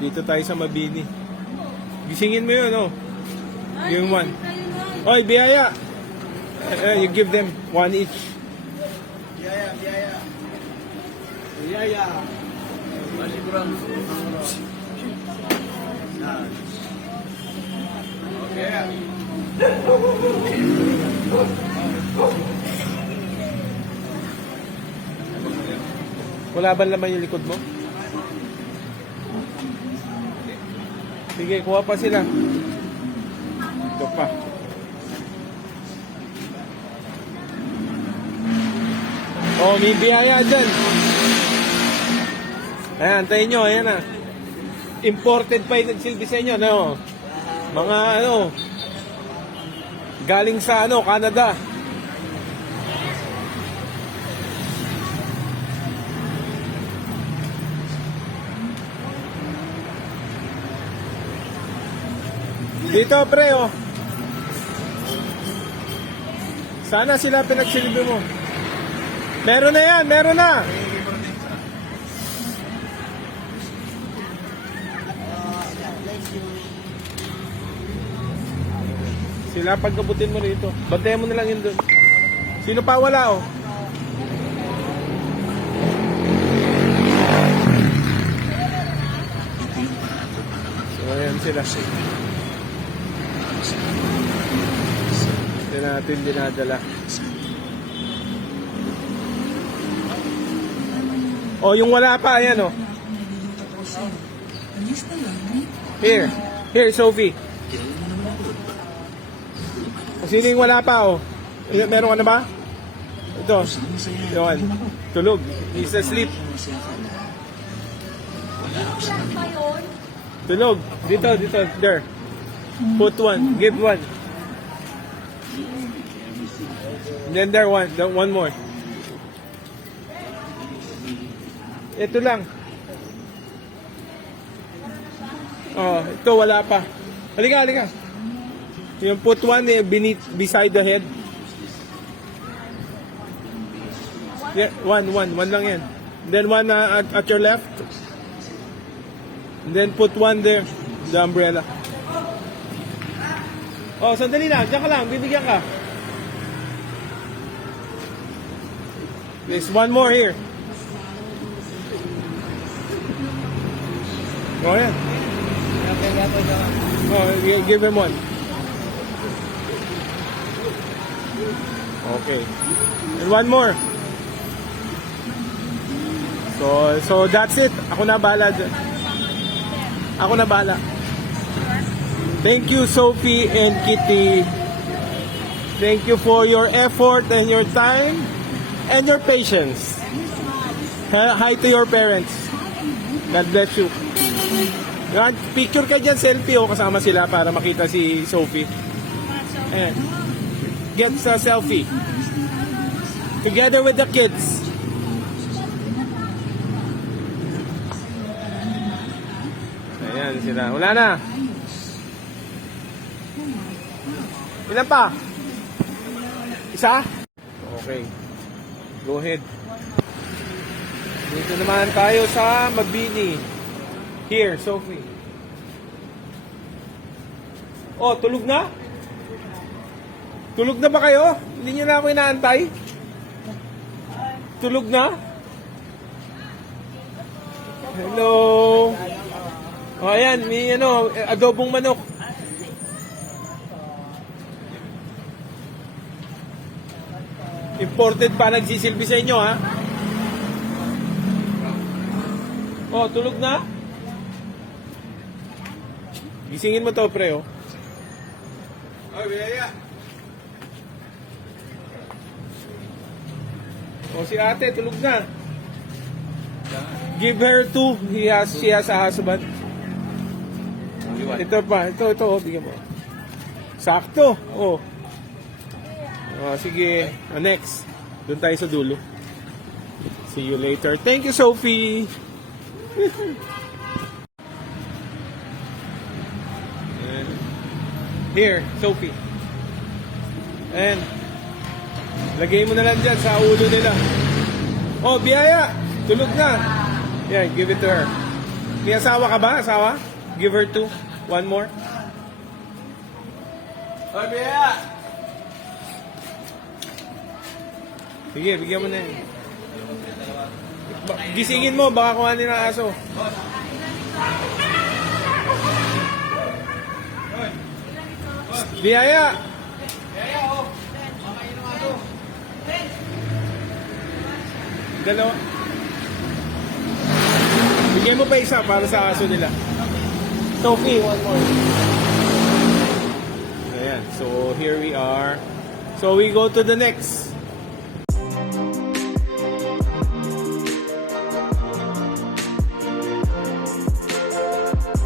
dito tayo sa Mabini. Gisingin mo yun, oh. Yung one. Oy, biyaya. You give them one each. Biyaya, biyaya. Biyaya. Malibrang. Okay. Wala ba naman yung likod mo? Sige, kuha pa sila. Ito pa. Oh, may biyaya dyan. Ayan, tayo nyo, ayan na. Imported pa yung nagsilbi sa inyo, no? Mga galing sa Canada. Dito, pre, oh. Sana sila pinagsilbi mo. Meron na yan, meron na. Sila pagkabutin mo rito. Bantayan mo na lang yun doon. Sino pa wala, oh? So, ayan sila. Hindi natin dinadala. Oh, yung wala pa, ayan, oh. Here. Here, Sophie. Sino yung wala pa, oh? Meron ka na ba? Ito. Yun. Tulog. He's asleep. Tulog. Dito, dito. There. Put one. Give one. And then there one. One more. Ito lang. Oh, ito wala pa. Halika, halika. Yung put one beside the head. Yeah, one lang yan. Then one at your left. And then put one there, the umbrella. Oh, sandali lang, diyan ka lang, bibigyan ka. There's one more here. Oh, yeah. Oh, give him one. Okay. And one more. So that's it. Ako na bahala dyan. Ako na bahala. Thank you, Sophie and Kitty. Thank you for your effort and your time and your patience. Hi to your parents. God bless you. Yan, picture ka dyan, selfie, oh, kasama sila para makita si Sophie. Ayan. Get sa selfie. Together with the kids. Ayan sila. Wala na. Ilan pa? Isa? Okay. Go ahead. Dito naman tayo sa Mabini. Here, Sophie. Oh, tulog na? Tulog na ba kayo? Hindi nyo na ako inaantay? Tulog na? Hello? Oh, ayan, may adobong manok. Imported pa, nagsisilbi sa inyo, ha? Oh, tulog na? Gisingin mo to, pre, oh. Oh, biyaya. O si ate, tulog na. Give her two. She has a husband. Ito pa. Ito. Oh, bigyan mo. Sakto. Oh. Sige. Next. Doon tayo sa dulo. See you later. Thank you, Sophie. Here, Sophie. And lagay mo na lang dyan sa ulo nila. Oh, biyaya! Tulog na! Yeah, give it to her. May asawa ka ba? Asawa? Give her 2. One more. Hoy, biyaya! Sige, bigyan mo na yan. Gisingin mo, baka kuhanin ng aso. Biyaya! Biyaya, oh! Makain ng aso. Dalawa. Bigyan mo pa isa para sa aso nila. Sophie, one more. Ayan, so here we are. So we go to the next.